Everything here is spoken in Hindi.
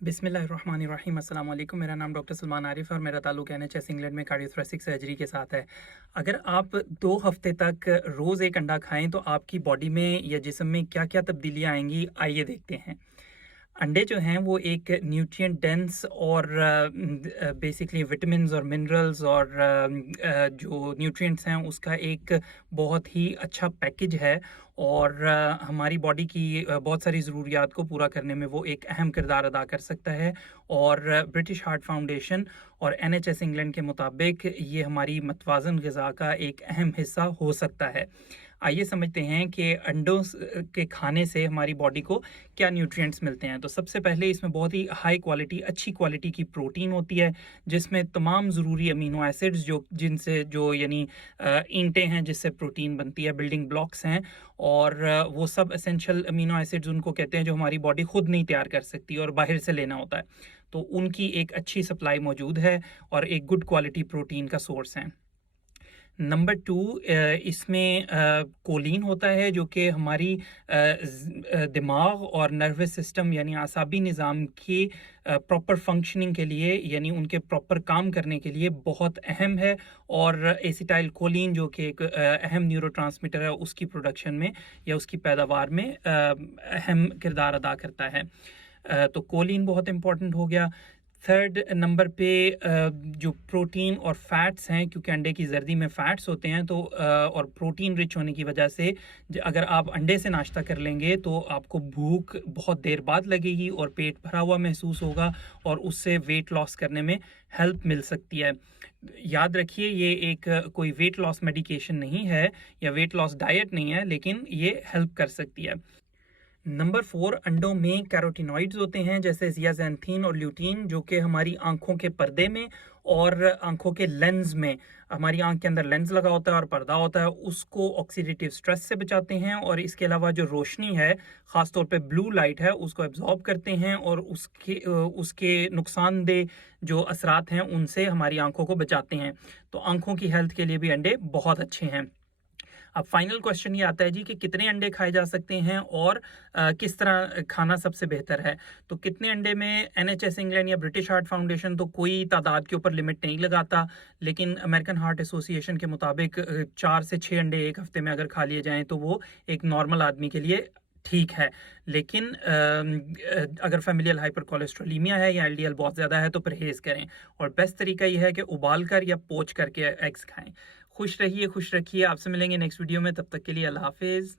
बिस्मिल्लाहिर्रहमानिर्रहीम अस्सलाम वालेकुम। मेरा नाम डॉक्टर सलमान आरिफ है और मेरा ताल्लुक एनएचएस इंग्लैंड में कार्डियोथोरेसिक सर्जरी के साथ है। अगर आप 2 हफ्ते तक रोज़ एक अंडा खाएँ तो आपकी बॉडी में या जिस्म में क्या-क्या तब्दीलियाँ आएँगी, आइए देखते हैं। अंडे जो हैं वो एक न्यूट्रिएंट डेंस और बेसिकली विटामिन्स और मिनरल्स और जो न्यूट्रिएंट्स हैं उसका एक बहुत ही अच्छा पैकेज है और हमारी बॉडी की बहुत सारी ज़रूरियात को पूरा करने में वो एक अहम किरदार अदा कर सकता है। और ब्रिटिश हार्ट फाउंडेशन और एनएचएस इंग्लैंड के मुताबिक ये हमारी मतवाज़न ग़िज़ा का एक अहम हिस्सा हो सकता है। आइए समझते हैं कि के खाने से हमारी बॉडी को क्या न्यूट्रिएंट्स मिलते हैं। तो सबसे पहले इसमें बहुत ही हाई क्वालिटी, अच्छी क्वालिटी की प्रोटीन होती है, जिसमें तमाम ज़रूरी अमीनो एसिड्स जो यानी ईंटें हैं जिससे प्रोटीन बनती है, बिल्डिंग ब्लॉक्स हैं और वो सब एसेंशियल अमीनो एसिड्स उनको कहते हैं जो हमारी बॉडी खुद नहीं तैयार कर सकती और बाहर से लेना होता है। तो उनकी एक अच्छी सप्लाई मौजूद है और एक गुड क्वालिटी प्रोटीन का सोर्स है। नंबर 2, इसमें कोलिन होता है जो कि हमारी दिमाग और नर्वस सिस्टम यानी आसाबी निज़ाम की प्रॉपर फंक्शनिंग के लिए यानी उनके प्रॉपर काम करने के लिए बहुत अहम है। और एसिटाइल कोलिन जो कि एक अहम न्यूरोट्रांसमीटर है उसकी प्रोडक्शन में या उसकी पैदावार में अहम किरदार अदा करता है। तो कोलिन बहुत इम्पोर्टेंट हो गया। थर्ड नंबर पे जो प्रोटीन और फैट्स हैं, क्योंकि अंडे की जर्दी में फैट्स होते हैं तो और प्रोटीन रिच होने की वजह से अगर आप अंडे से नाश्ता कर लेंगे तो आपको भूख बहुत देर बाद लगेगी और पेट भरा हुआ महसूस होगा और उससे वेट लॉस करने में हेल्प मिल सकती है। याद रखिए ये एक कोई वेट लॉस मेडिकेशन नहीं है या वेट लॉस डाइट नहीं है, लेकिन ये हेल्प कर सकती है। नंबर 4, अंडों में कैरोटीनॉइड्स होते हैं जैसे ज़ियाज़ैंथीन और ल्यूटीन जो कि हमारी आंखों के पर्दे में और आंखों के लेंस में, हमारी आंख के अंदर लेंस लगा होता है और पर्दा होता है, उसको ऑक्सीडेटिव स्ट्रेस से बचाते हैं और इसके अलावा जो रोशनी है, ख़ास तौर पे ब्लू लाइट है, उसको एब्जॉर्ब करते हैं और उसके नुकसानदेह जो असरात हैं उनसे हमारी आंखों को बचाते हैं। तो आंखों की हेल्थ के लिए भी अंडे बहुत अच्छे हैं। अब फाइनल क्वेश्चन ये आता है जी कि कितने अंडे खाए जा सकते हैं और किस तरह खाना सबसे बेहतर है। तो कितने अंडे में एनएचएस इंग्लैंड या ब्रिटिश हार्ट फाउंडेशन तो कोई तादाद के ऊपर लिमिट नहीं लगाता, लेकिन अमेरिकन हार्ट एसोसिएशन के मुताबिक 4 से 6 अंडे एक हफ्ते में अगर खा लिए जाएं तो वो एक नॉर्मल आदमी के लिए ठीक है। लेकिन अगर फैमिलियल हाइपर कोलेस्ट्रोलीमिया है या एलडीएल बहुत ज़्यादा है तो परहेज़ करें और बेस्ट तरीका ये है कि उबाल कर या पोंछ करके एग्स खाएं। खुश रहिए, खुश रखिए। आपसे मिलेंगे नेक्स्ट वीडियो में, तब तक के लिए अल्लाह हाफ़िज़।